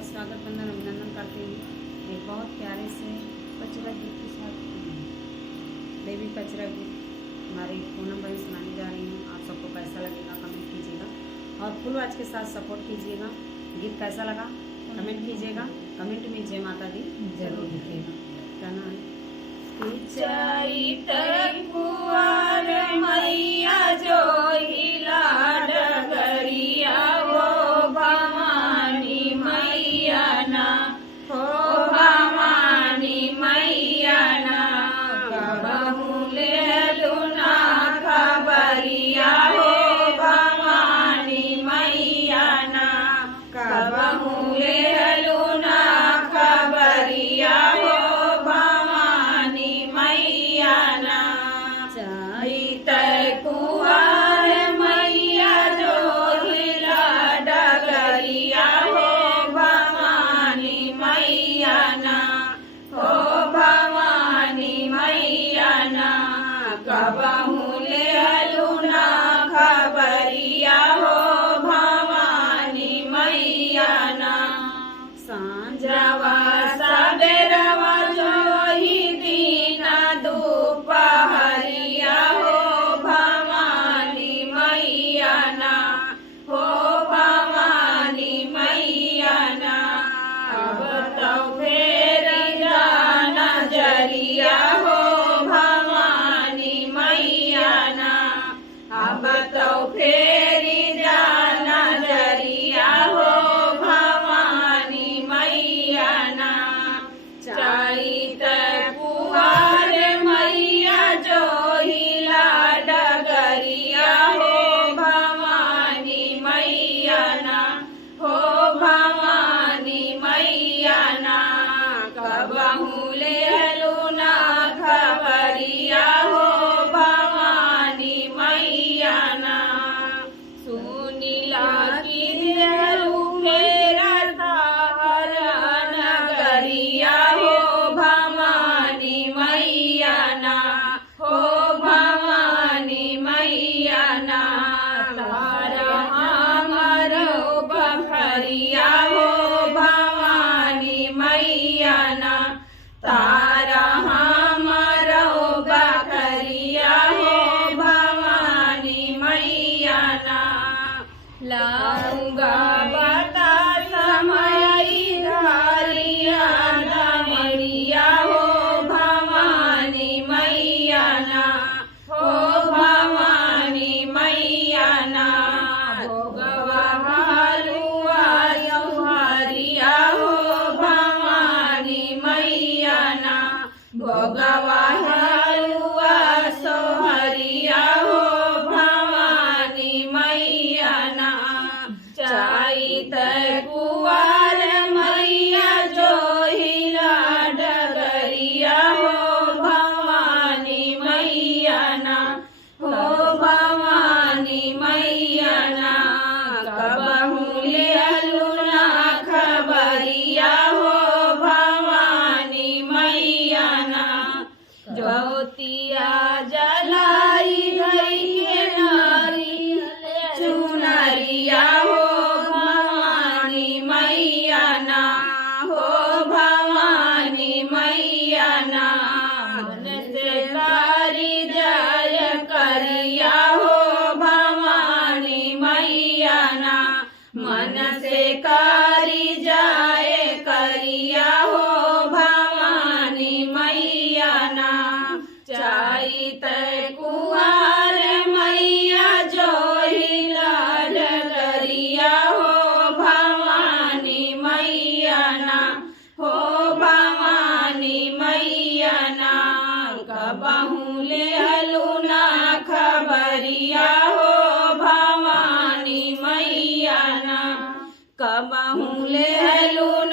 का स्वागत वंदन अभिनंदन करती हूँ। एक बहुत प्यारे से कचरा गीत के साथ देवी कचरा गीत हमारी पूनम बहन सुनाने जा रही हूँ। आप सबको कैसा लगेगा कमेंट कीजिएगा और फुल आवाज के साथ सपोर्ट कीजिएगा। गीत कैसा लगा कमेंट कीजिएगा। कमेंट में जय माता दी जरूर लिखिएगा। गाना है कुंवर मैया जो हिला डगरिया हो भवानी मैया ना हो भवानी मैया ना कबहू ले लुना खबरिया हो भवानी मैया ना कबहू ले लुना खबरिया हो भवानी मैया ना कुंवर मैया जो हिला डगरिया हो भवानी मैया ना हो भवानी मैया ना कबहू ले लुना खबरिया हो भवानी मैया ना सांझवा सबेरवा जो ही दीना दोपहरिया हो भवानी मैया ना हो भवानी मैया ना अब तो फेर नजरिया हो भवानी मैया ना अब तो फेरी नजरिया हो भवानी मैया ना चैत कुंवर मैया जो हिला डगरिया हो भवानी मैया ना हो भवानी मैया ना कबहू ले लुना खबरिया हो भवानी मैया ना सुनीला की देलू मेरा तार नगरिया हो भवानी मैया ना हो भवानी मैया ना तारा हमर बखरिया हो भवानी मैया ना तारा हमर बखरिया हो भवानी मैया ना लाऊंगा बता समय धारिया दामरिया हो भवानी मैया ना हो भवानी मैया ना भोगवा हलुआ यौहरिया हो भवानी मैया ना भोगवा हलुआ सोहरिया हो भवानी मैया ना चैत कुंवर मैया जो हिला डगरिया हो भवानी मैया ना हो भवानी मैया ना कबहू ले लुना खबरिया हो भवानी मैया ना ज्योतिया जलाई गई के नारी चुनरिया हो भवानी मैया ना हो भवानी मैया ना मन से तारी जय करिया हो भवानी मैया ना मन से कारी जाए करिया हो भवानी मैया ना चैत कुंवर मैया जो हिला डगरिया हो भवानी मैया ना हो भवानी मैया ना कबहू ले लुना खबरिया हो भवानी मैया ना कबहू ले लुना